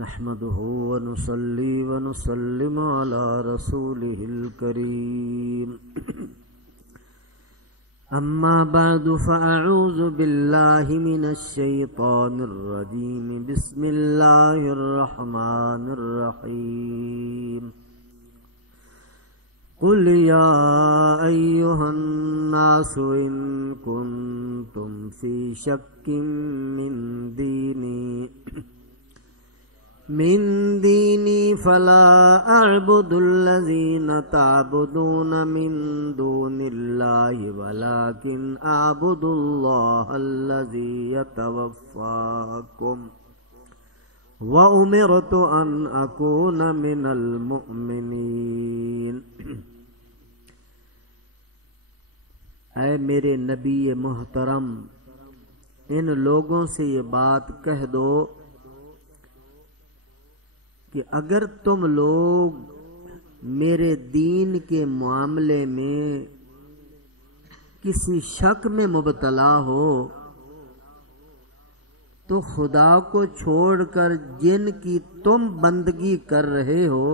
نحمده ونصلي ونسلم على رسوله الكريم أما بعد فأعوذ بالله من الشيطان الرجيم بسم الله الرحمن الرحيم قل يا أيها الناس إن كنتم في شك من ديني فلا أعبد الذين تعبدون من دون الله ولكن أعبد الله الذي يتوفاكم وأمرت أن أكون من المؤمنين۔ اے میرے نبی محترم، ان لوگوں سے یہ بات کہہ دو کہ اگر تم لوگ میرے دین کے معاملے میں کسی شک میں مبتلا ہو تو خدا کو چھوڑ کر جن کی تم بندگی کر رہے ہو،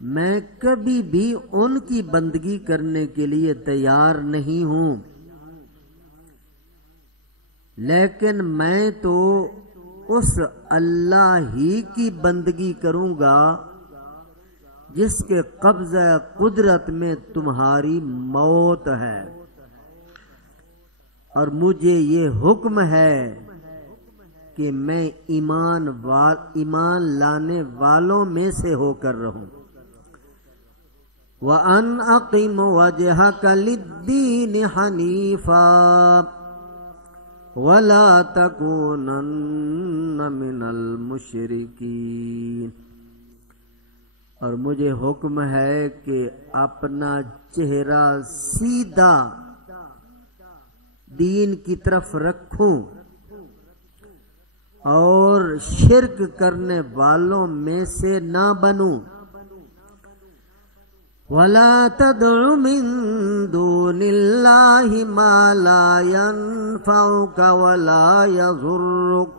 میں کبھی بھی ان کی بندگی کرنے کے لیے تیار نہیں ہوں، لیکن میں تو اس اللہ ہی کی بندگی کروں گا جس کے قبضہ قدرت میں تمہاری موت ہے، اور مجھے یہ حکم ہے کہ میں ایمان لانے والوں میں سے ہو کر رہوں۔ وَأَنْ أَقِمْ وَجْهَكَ لِلدِّينِ حَنِيفًا وَلَا تَكُونَنَّ مِنَ الْمُشْرِكِينَ، اور مجھے حکم ہے کہ اپنا چہرہ سیدھا دین کی طرف رکھوں اور شرک کرنے والوں میں سے نہ بنوں۔ وَلَا تَدْعُ مِن دُونِ اللَّهِ مَا لَا يَنفَعُكَ وَلَا يَضُرُّكَ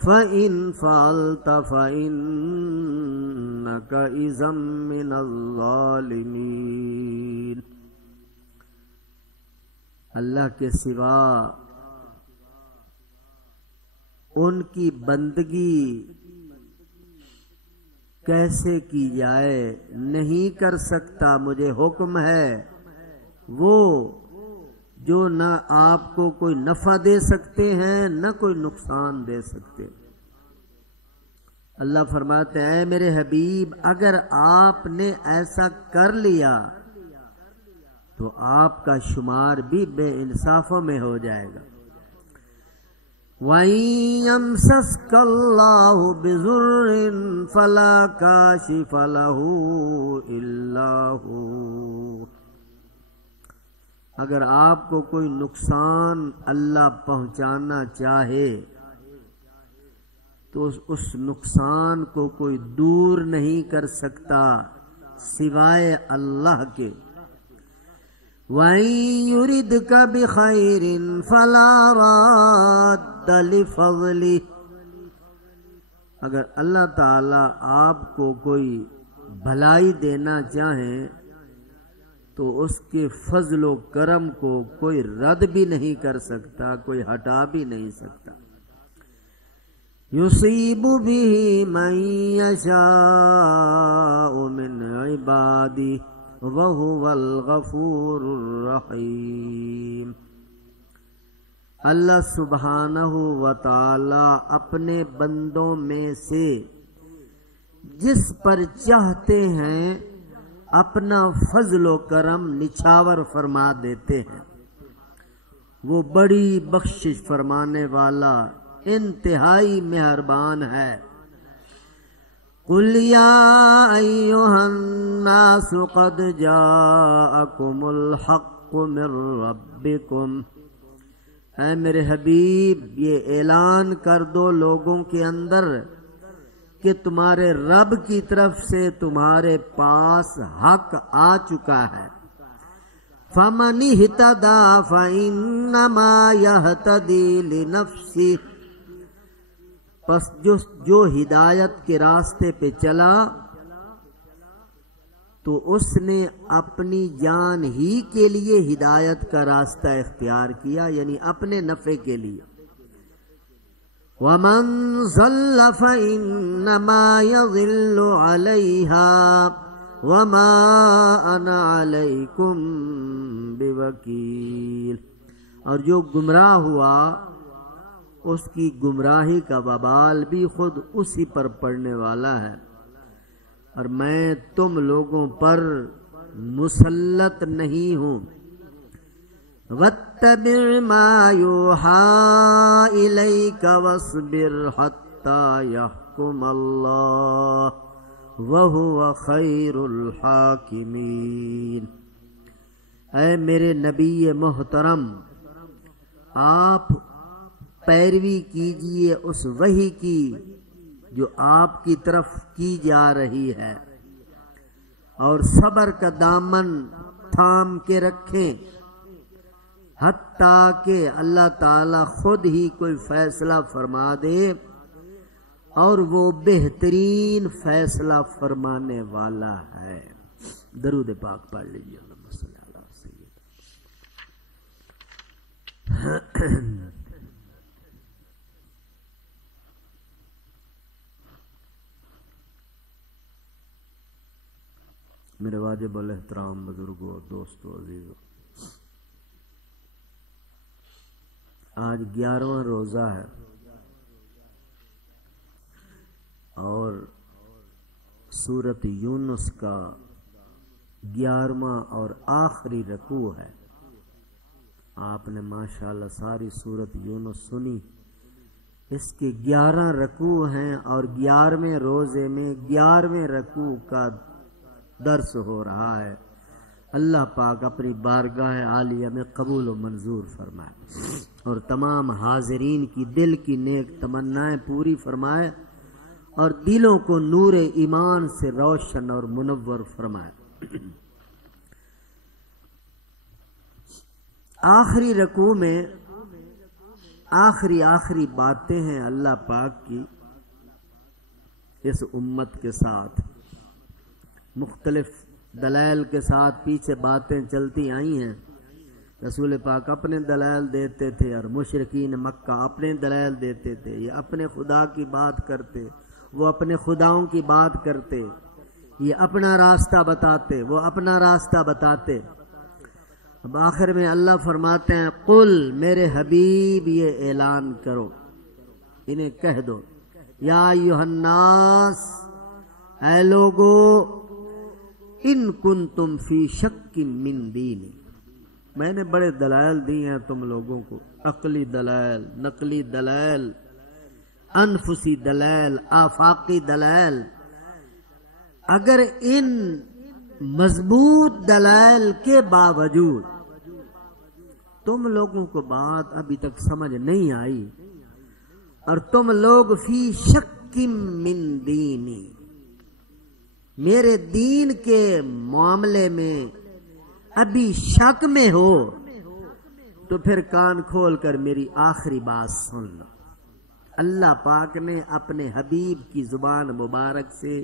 فَإِن فَعَلْتَ فَإِنَّكَ إِذًا مِّنَ الظَّالِمِينَ۔ اللہ کے سوا ان کی بندگی کیسے کی جائے نہیں کر سکتا۔ مجھے حکم ہے وہ جو نہ آپ کو کوئی نفع دے سکتے ہیں نہ کوئی نقصان دے سکتے۔ اللہ فرماتے ہیں اے میرے حبیب، اگر آپ نے ایسا کر لیا تو آپ کا شمار بھی بے انصافوں میں ہو جائے گا۔ وَإِن يَمْسَسْكَ اللَّهُ بِضُرٍّ فَلَا كَاشِفَ لَهُ إِلَّا هُوَ، اگر آپ کو کوئی نقصان اللہ پہنچانا چاہے تو اس نقصان کو کوئی دور نہیں کر سکتا سوائے اللہ کے۔ وَإِن يُرِدْكَ بِخَيْرٍ فَلَا رَادَّ لِفَضْلِهِ، اگر اللہ تعالی آپ کو کوئی بھلائی دینا چاہیں تو اس کے فضل و کرم کو کوئی رد بھی نہیں کر سکتا، کوئی ہٹا بھی نہیں سکتا۔ يُصِيبُ بِهِ مَن يَشَاءُ مِنْ عِبَادِهِ وَهُوَ الْغَفُورُ الرَّحِيمُ۔ اللہ سبحانہ و تعالی اپنے بندوں میں سے جس پر چاہتے ہیں اپنا فضل و کرم نچھاور فرما دیتے ہیں، وہ بڑی بخشش فرمانے والا انتہائی مہربان ہے۔ قُلْ يَا أَيُّهَا النَّاسُ قَدْ جَاءَكُمُ الْحَقُّ مِنْ رَبِّكُمْ، اے میرے حبیب یہ اعلان کر دو لوگوں کے اندر کہ تمہارے رب کی طرف سے تمہارے پاس حق آ چکا ہے۔ فَمَنِ اهْتَدَىٰ فَإِنَّمَا يَهْتَدِي لِنَفْسِهِ، پس جو ہدایت کے راستے پہ چلا تو اس نے اپنی جان ہی کے لیے ہدایت کا راستہ اختیار کیا، یعنی اپنے نفع کے لیے۔ وَمَن ضَلَّ فَإِنَّمَا يَضِلُّ عَلَيْهَا وَمَا أَنَا عَلَيْكُمْ بِوَكِيلٍ، اور جو گمراہ ہوا اس کی گمراہی کا وبال بھی خود اسی پر پڑنے والا ہے، اور میں تم لوگوں پر مسلط نہیں ہوں۔ وَاتَّبِعْ مَا يُوحَىٰ إِلَيْكَ وَاصْبِرْ حَتَّىٰ يَحْكُمَ اللَّهُ وَهُوَ خَيْرُ الْحَاكِمِينَ۔ اے میرے نبی محترم، آپ پیروی کیجئے اس وحی کی جو آپ کی طرف کی جا رہی ہے، اور صبر کا دامن تھام کے رکھیں حتیٰ کہ اللہ تعالی خود ہی کوئی فیصلہ فرما دے، اور وہ بہترین فیصلہ فرمانے والا ہے۔ درود پاک پڑھ لیجیے۔ اللہم صلی علی سیدنا۔ میرے واجب الاحترام بزرگوں، دوستوں، عزیزوں، آج 11واں روزہ ہے اور سورت یونس کا 11واں اور آخری رکوع ہے۔ آپ نے ماشاءاللہ ساری سورت یونس سنی، اس کے 11 رکوع ہیں، اور 11ویں روزے میں 11ویں رکوع کا درس ہو رہا ہے۔ اللہ پاک اپنی بارگاہ عالیہ میں قبول و منظور فرمائے، اور تمام حاضرین کی دل کی نیک تمنائیں پوری فرمائے، اور دلوں کو نور ایمان سے روشن اور منور فرمائے۔ آخری رکوع میں آخری باتیں ہیں اللہ پاک کی اس امت کے ساتھ، مختلف دلائل کے ساتھ پیچھے باتیں چلتی آئی ہیں۔ رسول پاک اپنے دلائل دیتے تھے، اور مشرکین مکہ اپنے دلائل دیتے تھے، یہ اپنے خدا کی بات کرتے، وہ اپنے خداؤں کی بات کرتے، یہ اپنا راستہ بتاتے، وہ اپنا راستہ بتاتے۔ اب آخر میں اللہ فرماتے ہیں، قل، میرے حبیب یہ اعلان کرو، انہیں کہہ دو، یا ایھا الناس، اے لوگو، ان کنتم فی شک من دینی، میں نے بڑے دلائل دی ہیں تم لوگوں کو، عقلی دلائل، نقلی دلائل، انفسی دلائل، آفاقی دلائل۔ اگر ان مضبوط دلائل کے باوجود تم لوگوں کو بات ابھی تک سمجھ نہیں آئی، اور تم لوگ فی شک من دینی، میرے دین کے معاملے میں ابھی شک میں ہو، تو پھر کان کھول کر میری آخری بات سن لو۔ اللہ پاک نے اپنے حبیب کی زبان مبارک سے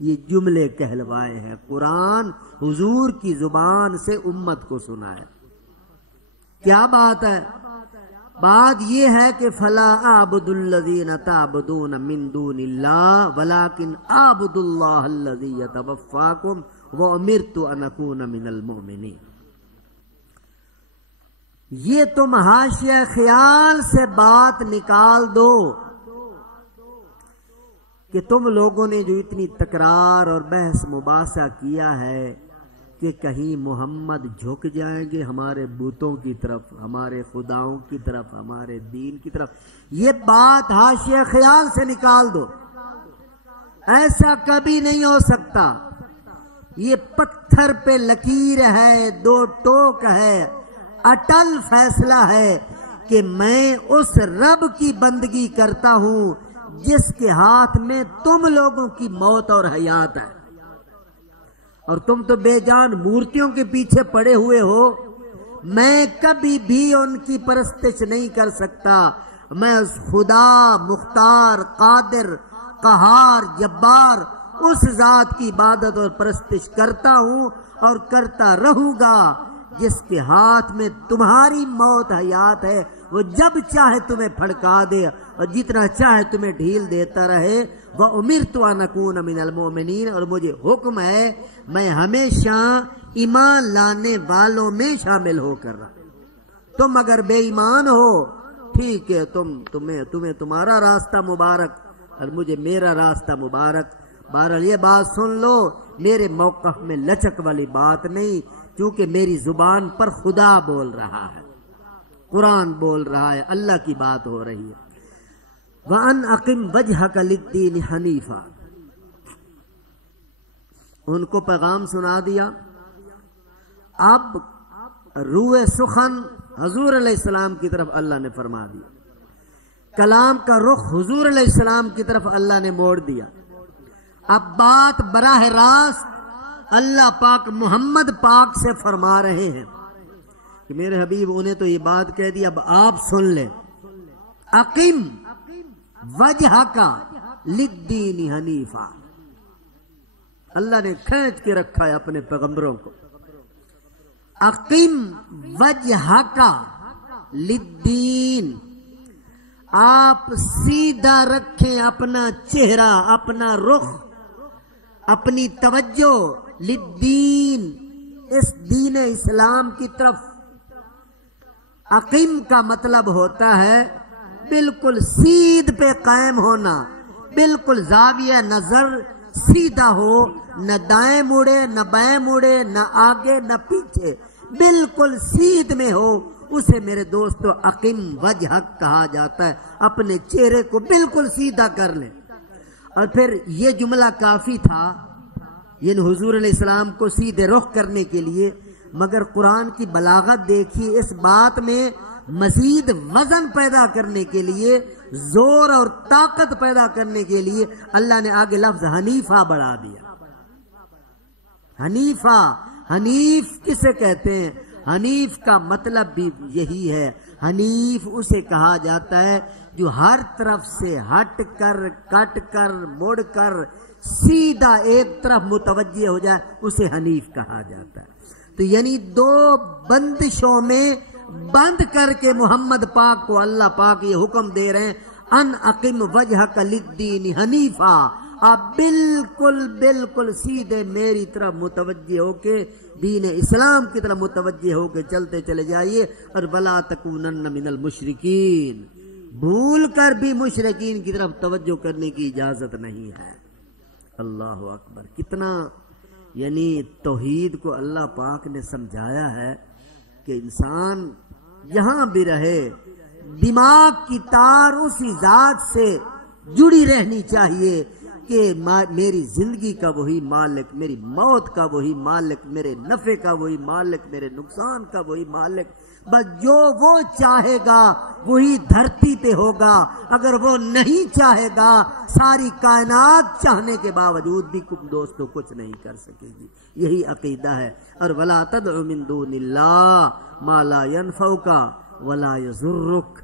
یہ جملے کہلوائے ہیں، قرآن حضور کی زبان سے امت کو سنائے۔ کیا بات ہے؟ بات یہ ہے کہ فلا اعبد الذین تعبدون من دون اللہ ولکن اعبد اللہ الذی یتوفاکم وامرت ان اکون من المؤمنین۔ یہ تم حاشیہ خیال سے بات نکال دو کہ تم لوگوں نے جو اتنی تکرار اور بحث مباحثہ کیا ہے کہ کہیں محمد جھک جائیں گے ہمارے بتوں کی طرف، ہمارے خداؤں کی طرف، ہمارے دین کی طرف، یہ بات حاشیہ خیال سے نکال دو۔ ایسا کبھی نہیں ہو سکتا۔ یہ پتھر پہ لکیر ہے، دو ٹوک ہے، اٹل فیصلہ ہے کہ میں اس رب کی بندگی کرتا ہوں جس کے ہاتھ میں تم لوگوں کی موت اور حیات ہے، اور تم تو بے جان مورتیوں کے پیچھے پڑے ہوئے ہو۔ میں کبھی بھی ان کی پرستش نہیں کر سکتا، میں اس خدا مختار قادر قہار جبار اس ذات کی عبادت اور پرستش کرتا ہوں اور کرتا رہوں گا جس کے ہاتھ میں تمہاری موت حیات ہے. وہ جب چاہے تمہیں پھڑکا دے اور جتنا چاہے تمہیں ڈھیل دیتا رہے. وَأُمِرْتُ أَنْ أَكُونَ مِنَ الْمُؤْمِنِينَ اور مجھے حکم ہے میں ہمیشہ ایمان لانے والوں میں شامل ہو کر رہا. تم اگر بے ایمان ہو ٹھیک ہے، تمہیں تمہارا راستہ مبارک اور مجھے میرا راستہ مبارک. بہرحال یہ بات سن لو، میرے موقف میں لچک والی بات نہیں، کیونکہ میری زبان پر خدا بول رہا ہے، قرآن بول رہا ہے، اللہ کی بات ہو رہی ہے. وَأَنْ أَقِمْ وَجْهَكَ لِلدِّينِ حَنِيفًا. ان کو پیغام سنا دیا. اب روئے سخن حضور علیہ السلام کی طرف اللہ نے فرما دیا، کلام کا رخ حضور علیہ السلام کی طرف اللہ نے موڑ دیا. اب بات براہ راست اللہ پاک محمد پاک سے فرما رہے ہیں کہ میرے حبیب انہیں تو یہ بات کہہ دی، اب آپ سن لیں. اقیم وجہک للدین حنیفا. اللہ نے کھینچ کے رکھا ہے اپنے پیغمبروں کو. اقیم وجہک للدین، آپ سیدھا رکھیں اپنا چہرہ، اپنا رخ، اپنی توجہ للدین، اس دین اسلام کی طرف. اقیم کا مطلب ہوتا ہے بالکل سیدھ پہ قائم ہونا، بالکل زاویہ نظر سیدھا ہو، نہ دائیں مڑے نہ بائیں مڑے، نہ آگے نہ پیچھے، بالکل سیدھ میں ہو. اسے میرے دوستو اقیم وجہک کہا جاتا ہے. اپنے چہرے کو بالکل سیدھا کر لیں. اور پھر یہ جملہ کافی تھا یعنی حضور علیہ السلام کو سیدھے رخ کرنے کے لیے، مگر قرآن کی بلاغت دیکھیے، اس بات میں مزید وزن پیدا کرنے کے لیے، زور اور طاقت پیدا کرنے کے لیے اللہ نے آگے لفظ حنیفہ بڑھا دیا. حنیفہ، حنیف کسے کہتے ہیں؟ حنیف کا مطلب بھی یہی ہے. حنیف اسے کہا جاتا ہے جو ہر طرف سے ہٹ کر، کٹ کر، مڑ کر سیدھا ایک طرف متوجہ ہو جائے، اسے حنیف کہا جاتا ہے. تو یعنی دو بندشوں میں بند کر کے محمد پاک کو اللہ پاک یہ حکم دے رہے ہیں ان اقم وجہک للدین حنیفا. آپ بالکل سیدھے میری طرف متوجہ ہو کے دین اسلام کی طرف متوجہ ہو کے چلتے چلے جائیے. اور ولا تکونن من المشرکین، بھول کر بھی مشرکین کی طرف توجہ کرنے کی اجازت نہیں ہے. اللہ اکبر. کتنا یعنی توحید کو اللہ پاک نے سمجھایا ہے کہ انسان جہاں بھی رہے دماغ کی تار اسی ذات سے جڑی رہنی چاہیے کہ میری زندگی کا وہی مالک، میری موت کا وہی مالک، میرے نفع کا وہی مالک، میرے نقصان کا وہی مالک. بس جو وہ چاہے گا وہی دھرتی پہ ہوگا. اگر وہ نہیں چاہے گا ساری کائنات چاہنے کے باوجود بھی دوستوں کچھ نہیں کر سکے گی. یہی عقیدہ ہے. اور ولا تدع من دون اللہ ما لا ينفعک ولا يضرک.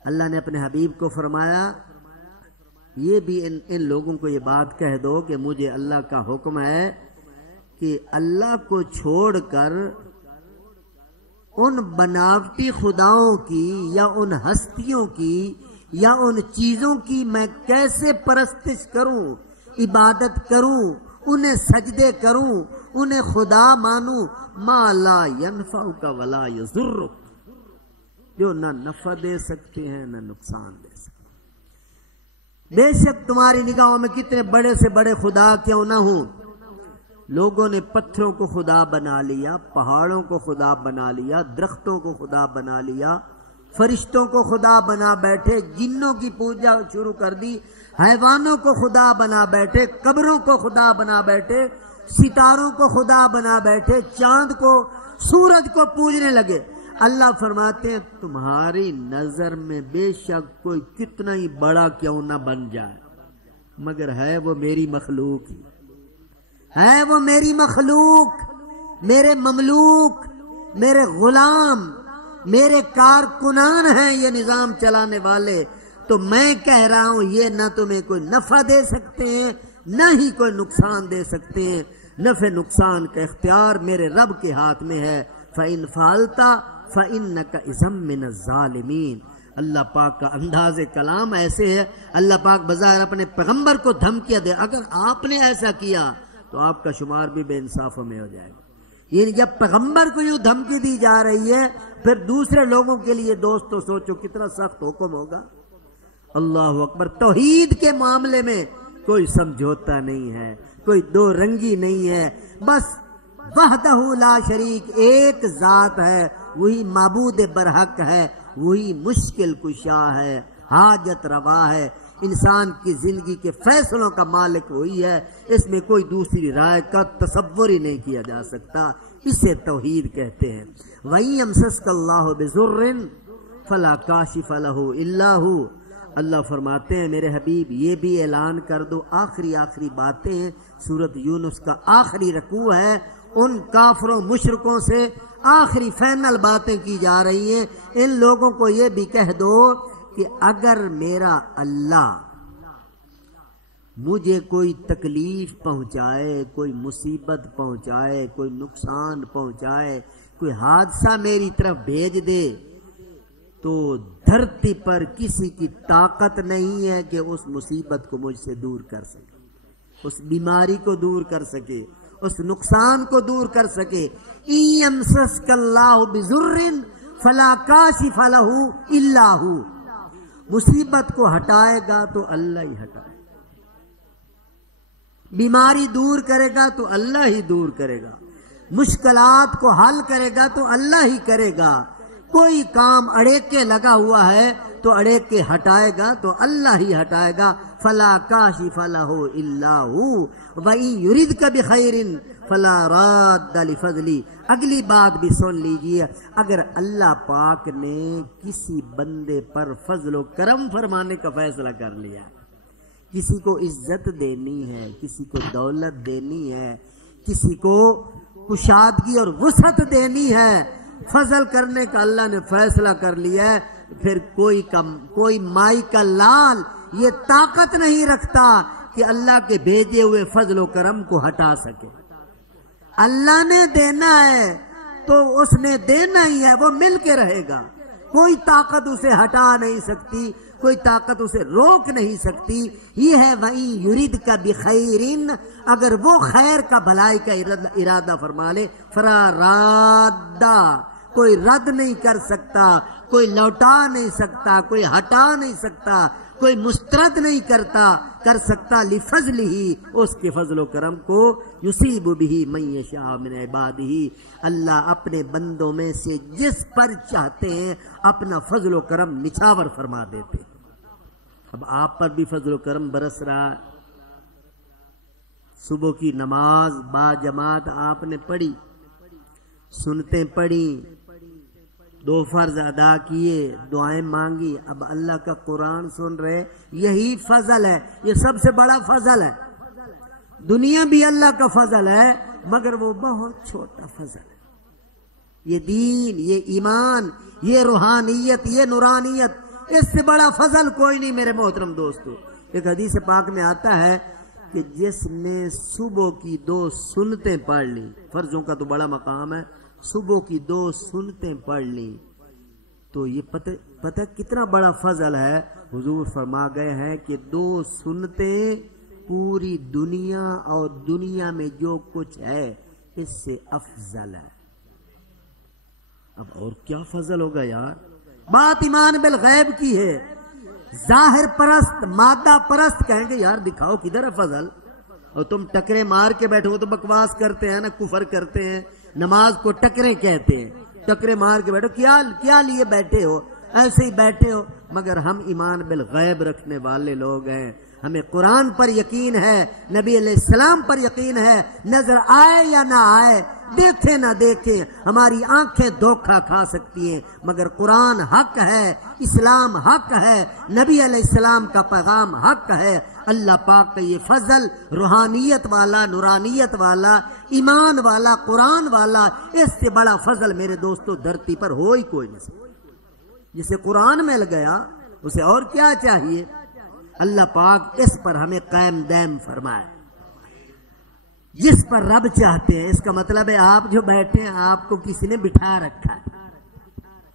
اللہ نے اپنے حبیب کو فرمایا یہ بھی ان لوگوں کو یہ بات کہہ دو کہ مجھے اللہ کا حکم ہے کہ اللہ کو چھوڑ کر ان بناوٹی خداؤں کی یا ان ہستیوں کی یا ان چیزوں کی میں کیسے پرستش کروں، عبادت کروں، انہیں سجدے کروں، انہیں خدا مانوں. ما لا ينفعک ولا يضرک، جو نہ نفع دے سکتے ہیں نہ نقصان دے سکتے. بے شک تمہاری نگاہوں میں کتنے بڑے سے بڑے خدا کیوں نہ ہوں، لوگوں نے پتھروں کو خدا بنا لیا، پہاڑوں کو خدا بنا لیا، درختوں کو خدا بنا لیا، فرشتوں کو خدا بنا بیٹھے، جنوں کی پوجا شروع کر دی، حیوانوں کو خدا بنا بیٹھے، قبروں کو خدا بنا بیٹھے، ستاروں کو خدا بنا بیٹھے، چاند کو، سورج کو پوجنے لگے. اللہ فرماتے ہیں تمہاری نظر میں بے شک کوئی کتنا ہی بڑا کیوں نہ بن جائے مگر ہے وہ میری مخلوق ہی ہے، وہ میری مخلوق، میرے مملوک، میرے غلام، میرے کارکنان ہیں یہ نظام چلانے والے، تو میں کہہ رہا ہوں یہ نہ تمہیں کوئی نفع دے سکتے ہیں نہ ہی کوئی نقصان دے سکتے ہیں، نفع نقصان کا اختیار میرے رب کے ہاتھ میں ہے۔ فَإِنْ فَعَلْتَ فَإِنَّكَ إِذًا مِّنَ الظَّالِمِينَ۔ اللہ پاک کا انداز کلام ایسے ہے، اللہ پاک بظاہر اپنے پیغمبر کو دھمکیاں دے، اگر آپ نے ایسا کیا تو آپ کا شمار بھی بے انصافوں میں ہو جائے گا۔ یہ جب پیغمبر کو یوں دھمکی دی جا رہی ہے، پھر دوسرے لوگوں کے لیے دوستو سوچو کتنا سخت حکم ہوگا۔ اللہ اکبر۔ توحید کے معاملے میں کوئی سمجھوتا نہیں ہے، کوئی دو رنگی نہیں ہے، بس وحدہ لا شریک، ایک ذات ہے، وہی معبود برحق ہے، وہی مشکل کشا ہے، حاجت روا ہے، انسان کی زندگی کے فیصلوں کا مالک وہی ہے، اس میں کوئی دوسری رائے کا تصور ہی نہیں کیا جا سکتا، اسے توحید کہتے ہیں۔ وَإِن يَمْسَسْكَ اللَّهُ بِضُرٍّ فَلَا كَاشِفَ لَهُ إِلَّا هُوَ۔ اللہ فرماتے ہیں میرے حبیب یہ بھی اعلان کر دو، آخری باتیں ہیں، سورۃ یونس کا آخری رکوع ہے، ان کافروں مشرکوں سے آخری فائنل باتیں کی جا رہی ہیں۔ ان لوگوں کو یہ بھی کہہ دو کہ اگر میرا اللہ مجھے کوئی تکلیف پہنچائے، کوئی مصیبت پہنچائے، کوئی نقصان پہنچائے، کوئی حادثہ میری طرف بھیج دے، تو دھرتی پر کسی کی طاقت نہیں ہے کہ اس مصیبت کو مجھ سے دور کر سکے، اس بیماری کو دور کر سکے، اس نقصان کو دور کر سکے۔ إِن يَمْسَسْكَ اللَّهُ بِضُرٍّ فَلَا كَاشِفَ لَهُ إِلَّا هُوَ۔ مصیبت کو ہٹائے گا تو اللہ ہی ہٹائے گا، بیماری دور کرے گا تو اللہ ہی دور کرے گا، مشکلات کو حل کرے گا تو اللہ ہی کرے گا۔ کوئی کام اڑیکے لگا ہوا ہے تو اڑیکے ہٹائے گا تو اللہ ہی ہٹائے گا۔ فلا کاشف لہ الا ہو وَإِن يُرِدْكَ بِخَيْرٍ فَلَا رَادَّ لِفَضْلِهِ۔ اگلی بات بھی سن لیجئے، اگر اللہ پاک نے کسی بندے پر فضل و کرم فرمانے کا فیصلہ کر لیا، کسی کو عزت دینی ہے، کسی کو دولت دینی ہے، کسی کو کشادگی اور وسعت دینی ہے، فضل کرنے کا اللہ نے فیصلہ کر لیا ہے، پھر کوئی مائی کا لال یہ طاقت نہیں رکھتا کہ اللہ کے بھیجے ہوئے فضل و کرم کو ہٹا سکے۔ اللہ نے دینا ہے تو اس نے دینا ہی ہے، وہ مل کے رہے گا، کوئی طاقت اسے ہٹا نہیں سکتی، کوئی طاقت اسے روک نہیں سکتی۔ یہ ہے وَإِن يُرِدْكَ بِخَيْرٍ، اگر وہ خیر کا بھلائی کا ارادہ فرما لے، فَلَا رَادَّ، کوئی رد نہیں کر سکتا، کوئی لوٹا نہیں سکتا، کوئی ہٹا نہیں سکتا، کوئی مسترد نہیں کر سکتا لِفَضْلِهِ، اس کے فضل و کرم کو، يُصِيبُ بِهِ مَن يَشَاءُ مِنْ عِبَادِهِ، اللہ اپنے بندوں میں سے جس پر چاہتے ہیں اپنا فضل و کرم نچھاور فرما دیتے ہیں۔ اب آپ پر بھی فضل و کرم برس رہا ہے، صبح کی نماز با جماعت آپ نے پڑھی، سنتیں پڑھی، 2 فرض ادا کیے، دعائیں مانگی، اب اللہ کا قرآن سن رہے، یہی فضل ہے، یہ سب سے بڑا فضل ہے۔ دنیا بھی اللہ کا فضل ہے مگر وہ بہت چھوٹا فضل ہے۔ یہ دین، یہ ایمان، یہ روحانیت، یہ نورانیت، اس سے بڑا فضل کوئی نہیں میرے محترم دوستو۔ ایک حدیث پاک میں آتا ہے کہ جس نے صبح کی 2 سنتیں پڑھ لی، فرضوں کا تو بڑا مقام ہے، صبح کی 2 سنتیں پڑھ لی تو یہ پتہ کتنا بڑا فضل ہے۔ حضور فرما گئے ہیں کہ 2 سنتیں پوری دنیا اور دنیا میں جو کچھ ہے اس سے افضل ہے۔ اب اور کیا فضل ہوگا یار؟ بات ایمان بالغیب کی ہے۔ ظاہر پرست، مادہ پرست کہیں گے یار دکھاؤ کدھر ہے فضل، اور تم ٹکرے مار کے بیٹھے ہو تو بکواس کرتے ہیں نا، کفر کرتے ہیں، نماز کو ٹکرے کہتے ہیں، ٹکرے مار کے بیٹھو، کیا لیے بیٹھے ہو، ایسے ہی بیٹھے ہو۔ مگر ہم ایمان بالغیب رکھنے والے لوگ ہیں، ہمیں قرآن پر یقین ہے، نبی علیہ السلام پر یقین ہے، نظر آئے یا نہ آئے دیکھیں نہ دیکھیں، ہماری آنکھیں دھوکہ کھا سکتی ہیں، مگر قرآن حق ہے، اسلام حق ہے، نبی علیہ السلام کا پیغام حق ہے۔ اللہ پاک کا یہ فضل، روحانیت والا، نورانیت والا، ایمان والا، قرآن والا، اس سے بڑا فضل میرے دوستو دھرتی پر ہو ہی کوئی نہیں سکتا۔ جسے قرآن مل گیا اسے اور کیا چاہیے؟ اللہ پاک اس پر ہمیں قائم دائم فرمائے۔ جس پر رب چاہتے ہیں، اس کا مطلب ہے آپ جو بیٹھے ہیں آپ کو کسی نے بٹھا رکھا ہے۔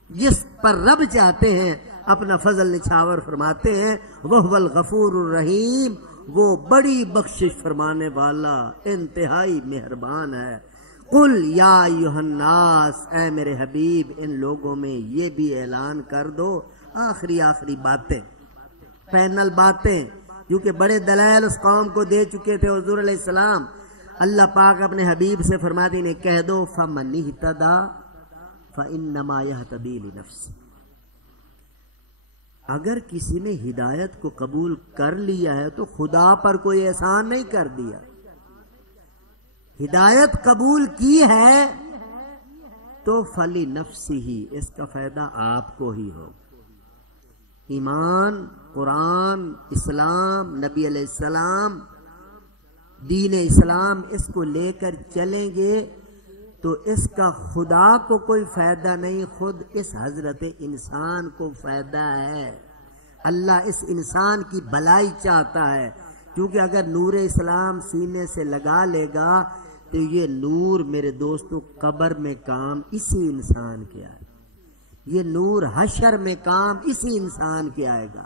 جس پر رب چاہتے ہیں اپنا فضل نچھاور فرماتے ہیں۔ وَهُوَ الْغَفُورُ الرَّحِيمُ، وہ بڑی بخشش فرمانے والا، انتہائی مہربان ہے۔ قُلْ یا ایھا الناس، اے میرے حبیب ان لوگوں میں یہ بھی اعلان کر دو، آخری باتیں، فائنل باتیں، کیونکہ بڑے دلائل اس قوم کو دے چکے تھے حضور علیہ السلام۔ اللہ پاک اپنے حبیب سے فرماتے ہیں کہہ دو فَمَنِ اهْتَدَىٰ فَإِنَّمَا يَهْتَدِي لِنَفْسِهِ، اگر کسی نے ہدایت کو قبول کر لیا ہے تو خدا پر کوئی احسان نہیں کر دیا۔ ہدایت قبول کی ہے تو فَلِنَفْسِهِ، اس کا فائدہ آپ کو ہی ہوگا۔ ایمان، قرآن، اسلام، نبی علیہ السلام، دین اسلام، اس کو لے کر چلیں گے تو اس کا خدا کو کوئی فائدہ نہیں، خود اس حضرت انسان کو فائدہ ہے۔ اللہ اس انسان کی بھلائی چاہتا ہے، کیونکہ اگر نور اسلام سینے سے لگا لے گا تو یہ نور میرے دوستو قبر میں کام اسی انسان کے آئے گا، یہ نور حشر میں کام اسی انسان کے آئے گا،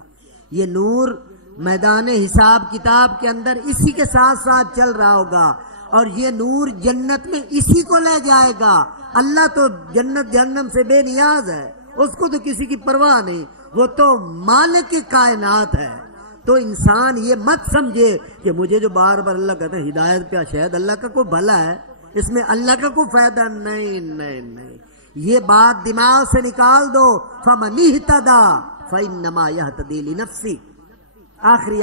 یہ نور میدان حساب کتاب کے اندر اسی کے ساتھ ساتھ چل رہا ہوگا، اور یہ نور جنت میں اسی کو لے جائے گا۔ اللہ تو جنت جہنم سے بے نیاز ہے، اس کو تو کسی کی پرواہ نہیں، وہ تو مالک کائنات ہے۔ تو انسان یہ مت سمجھے کہ مجھے جو بار بار اللہ کہتے ہیں ہدایت پہ، شاید اللہ کا کوئی بھلا ہے، اس میں اللہ کا کوئی فائدہ نہیں۔ یہ بات دماغ سے نکال دو، فَمَنِ اهْتَدَىٰ فَإِنَّمَا يَهْتَدِي لِنَفْسِهِ۔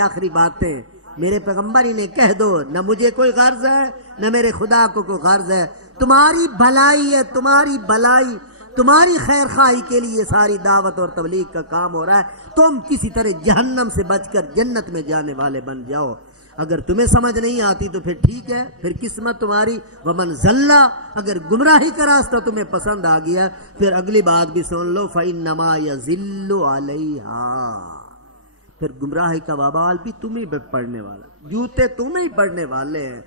آخری باتیں میرے پیغمبر ہی نے کہہ دو، نہ مجھے کوئی غرض ہے نہ میرے خدا کو کوئی غرض ہے، تمہاری بھلائی ہے، تمہاری بھلائی، تمہاری خیر خواہی کے لیے ساری دعوت اور تبلیغ کا کام ہو رہا ہے۔ تم کسی طرح جہنم سے بچ کر جنت میں جانے والے بن جاؤ۔ اگر تمہیں سمجھ نہیں آتی تو پھر ٹھیک ہے، پھر قسمت تمہاری۔ ومن ضل، اگر گمراہی کا راستہ تمہیں پسند آ گیا پھر اگلی بات بھی سن لو، فإنما يضل علیہا، پھر گمراہی کا وبال بھی تمہیں پہ پڑنے والا، جوتے تمہیں پڑنے والے ہیں،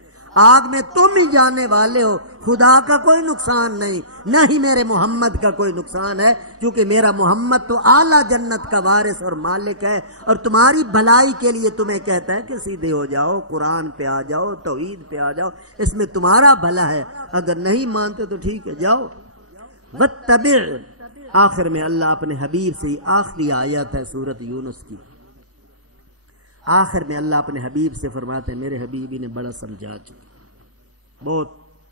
آگ میں تم ہی جانے والے ہو۔ خدا کا کوئی نقصان نہیں، نہ ہی میرے محمد کا کوئی نقصان ہے، کیونکہ میرا محمد تو اعلیٰ جنت کا وارث اور مالک ہے، اور تمہاری بھلائی کے لیے تمہیں کہتا ہے کہ سیدھے ہو جاؤ، قرآن پہ آ جاؤ، توحید پہ آ جاؤ، اس میں تمہارا بھلا ہے۔ اگر نہیں مانتے تو ٹھیک ہے، جاؤ۔ واتبع، آخر میں اللہ اپنے حبیب سے، آخری آیت ہے سورۃ یونس کی، آخر میں اللہ اپنے حبیب سے فرماتے ہیں میرے حبیبی نے بڑا سمجھا چکے، بہت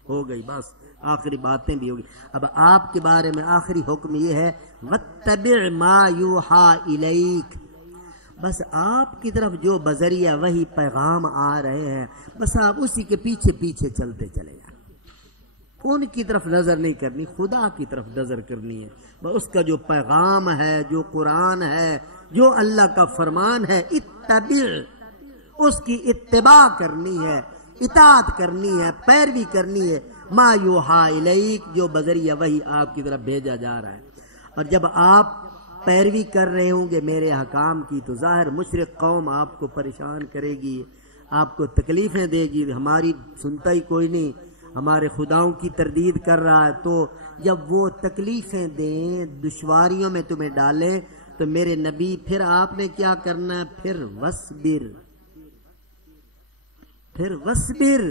ہو گئی، بس آخری باتیں بھی ہوگی۔ اب آپ کے بارے میں آخری حکم یہ ہے واتبع ما یوحا الیک، بس آپ کی طرف جو بذریعہ وہی پیغام آ رہے ہیں بس آپ اسی کے پیچھے پیچھے چلتے چلے جائیں، ان کی طرف نظر نہیں کرنی، خدا کی طرف نظر کرنی ہے۔ اس کا جو پیغام ہے، جو قرآن ہے، جو اللہ کا فرمان ہے، اتبع، اس کی اتباع کرنی ہے، اطاعت کرنی ہے، پیروی کرنی ہے، ما یوحا الیک، جو بذریعہ وہی آپ کی طرف بھیجا جا رہا ہے۔ اور جب آپ پیروی کر رہے ہوں گے میرے حکام کی تو ظاہر مشرک قوم آپ کو پریشان کرے گی، آپ کو تکلیفیں دے گی، ہماری سنتا ہی کوئی نہیں، ہمارے خداؤں کی تردید کر رہا ہے۔ تو جب وہ تکلیفیں دیں، دشواریوں میں تمہیں ڈالیں تو میرے نبی پھر آپ نے کیا کرنا ہے؟ پھر وصبر،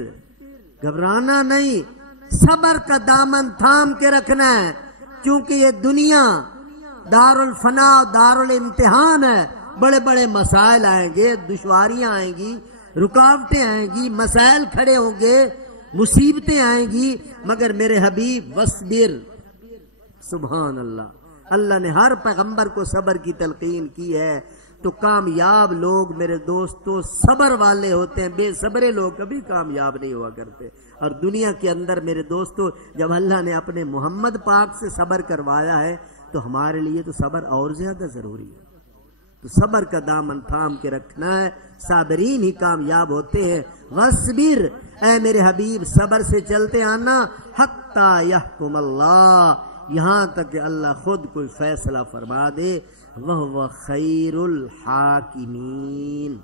گھبرانا نہیں، صبر کا دامن تھام کے رکھنا ہے، کیونکہ یہ دنیا دار الفنا، دار الامتحان ہے۔ بڑے بڑے مسائل آئیں گے، دشواریاں آئیں گی، رکاوٹیں آئیں گی، مسائل کھڑے ہوں گے، مصیبتیں آئیں گی، مگر میرے حبیب وصبر، سبحان اللہ، اللہ نے ہر پیغمبر کو صبر کی تلقین کی ہے۔ تو کامیاب لوگ میرے دوستو صبر والے ہوتے ہیں، بے صبرے لوگ کبھی کامیاب نہیں ہوا کرتے۔ اور دنیا کے اندر میرے دوستو جب اللہ نے اپنے محمد پاک سے صبر کروایا ہے تو ہمارے لیے تو صبر اور زیادہ ضروری ہے۔ تو صبر کا دامن تھام کے رکھنا ہے، صابرین ہی کامیاب ہوتے ہیں۔ وَاصْبِرْ، اے میرے حبیب صبر سے چلتے آنا، حَتَّى يَحْكُمَ اللَّهُ، یہاں تک کہ اللہ خود کوئی فیصلہ فرما دے۔ وَهُوَ خَيْرُ الْحَاكِمِينَ،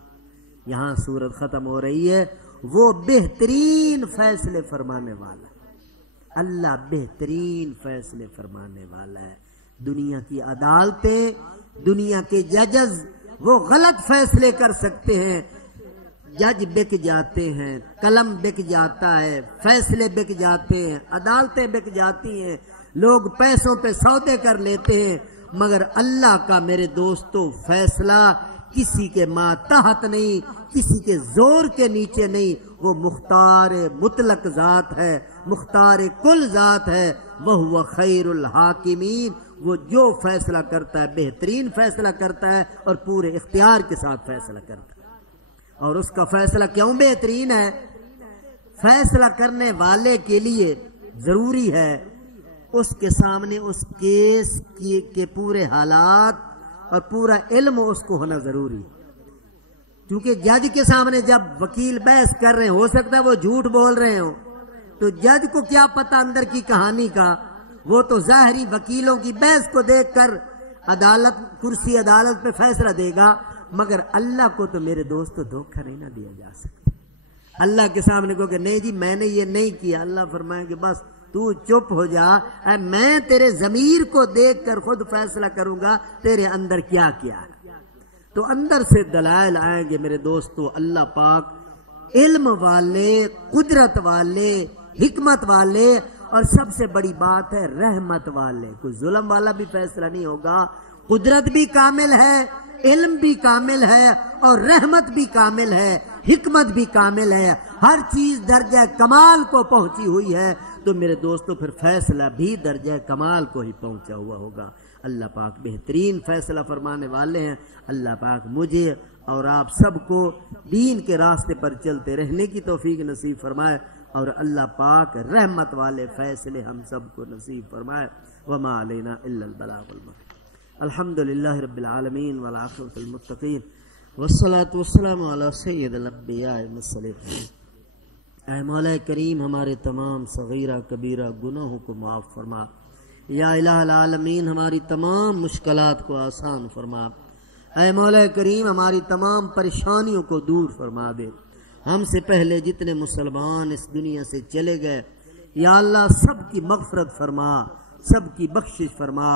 یہاں سورت ختم ہو رہی ہے۔ وہ بہترین فیصلے فرمانے والا ہے، اللہ بہترین فیصلے فرمانے والا ہے۔ دنیا کی عدالتیں، دنیا کے ججز وہ غلط فیصلے کر سکتے ہیں، جج بک جاتے ہیں، قلم بک جاتا ہے، فیصلے بک جاتے ہیں، عدالتیں بک جاتی ہیں، لوگ پیسوں پہ سودے کر لیتے ہیں، مگر اللہ کا میرے دوستو فیصلہ کسی کے ماتحت نہیں، کسی کے زور کے نیچے نہیں، وہ مختار مطلق ذات ہے، مختار کل ذات ہے۔ وَهُوَ خَيْرُ الْحَاكِمِينَ، وہ جو فیصلہ کرتا ہے بہترین فیصلہ کرتا ہے اور پورے اختیار کے ساتھ فیصلہ کرتا ہے۔ اور اس کا فیصلہ کیوں بہترین ہے؟ فیصلہ کرنے والے کے لیے ضروری ہے اس کے سامنے اس کیس کے پورے حالات اور پورا علم اس کو ہونا ضروری ہے، کیونکہ جج کے سامنے جب وکیل بحث کر رہے ہیں، ہو سکتا ہے وہ جھوٹ بول رہے ہوں، تو جج کو کیا پتا اندر کی کہانی کا، وہ تو ظاہری وکیلوں کی بحث کو دیکھ کر کرسی عدالت پہ فیصلہ دے گا، مگر اللہ کو تو میرے دوستو دھوکہ نہیں نہ دیا جا سکتا۔ اللہ کے سامنے کو کہ نہیں جی میں نے یہ نہیں کیا، اللہ فرمائے کہ بس تو چپ ہو جا، میں تیرے ضمیر کو دیکھ کر خود فیصلہ کروں گا تیرے اندر کیا کیا ہے۔ تو اندر سے دلائل آئیں گے میرے دوستو، اللہ پاک علم والے، قدرت والے، حکمت والے، اور سب سے بڑی بات ہے رحمت والے۔ کوئی ظلم والا بھی فیصلہ نہیں ہوگا، قدرت بھی کامل ہے، علم بھی کامل ہے، اور رحمت بھی کامل ہے، حکمت بھی کامل ہے، ہر چیز درجہ کمال کو پہنچی ہوئی ہے، تو میرے دوستو پھر فیصلہ بھی درجہ کمال کو ہی پہنچا ہوا ہوگا۔ اللہ پاک بہترین فیصلہ فرمانے والے ہیں۔ اللہ پاک مجھے اور آپ سب کو دین کے راستے پر چلتے رہنے کی توفیق نصیب فرمائے، اور اللہ پاک رحمت والے فیصلے ہم سب کو نصیب فرمائے۔ وما علینا الا البلاغ المبین۔ الحمد للہ رب العالمین والعاقبۃ للمتقین والصلاۃ والسلام علی سید الانبیاء والمرسلین۔ اے مولا کریم ہمارے تمام صغیرہ کبیرہ گناہوں کو معاف فرما، یا الہ العالمین ہماری تمام مشکلات کو آسان فرما، اے مولا کریم ہماری تمام پریشانیوں کو دور فرما دے۔ ہم سے پہلے جتنے مسلمان اس دنیا سے چلے گئے، یا اللہ سب کی مغفرت فرما، سب کی بخشش فرما،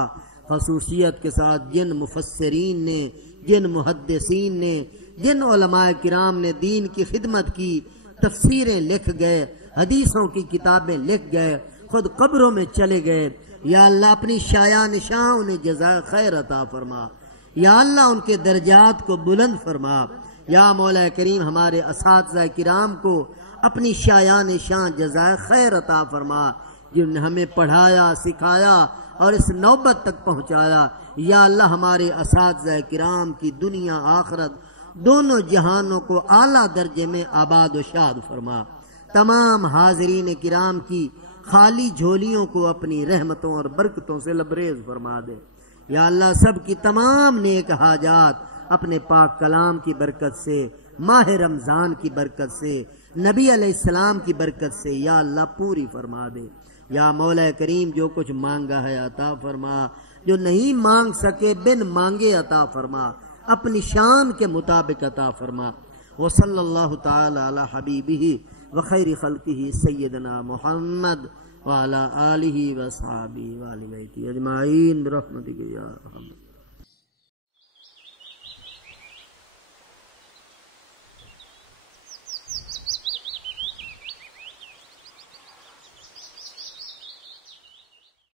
خصوصیت کے ساتھ جن مفسرین نے، جن محدثین نے، جن علماء کرام نے دین کی خدمت کی، تفسیریں لکھ گئے، حدیثوں کی کتابیں لکھ گئے، خود قبروں میں چلے گئے، یا اللہ اپنی شایع نشاں انہیں جزائے خیر عطا فرما، یا اللہ ان کے درجات کو بلند فرما، یا مولا کریم ہمارے اساتذہ کرام کو اپنی شایع نشاں جزائے خیر عطا فرما، جن نے ہمیں پڑھایا، سکھایا اور اس نوبت تک پہنچایا۔ یا اللہ ہمارے اساتذہ کرام کی دنیا آخرت دونوں جہانوں کو اعلیٰ درجے میں آباد و شاد فرما، تمام حاضرین کرام کی خالی جھولیوں کو اپنی رحمتوں اور برکتوں سے لبریز فرما دے۔ یا اللہ سب کی تمام نیک حاجات اپنے پاک کلام کی برکت سے، ماہ رمضان کی برکت سے، نبی علیہ السلام کی برکت سے یا اللہ پوری فرما دے۔ یا مولا کریم جو کچھ مانگا ہے عطا فرما، جو نہیں مانگ سکے بن مانگے عطا فرما، اپنی شان کے مطابق عطا فرما۔ وصلی اللہ تعالی علی حبیبہ وخیر خلقہ سیدنا محمد وعلی آلہ وصحبہ وآل بیتہ اجمعین برحمتک یا ارحم۔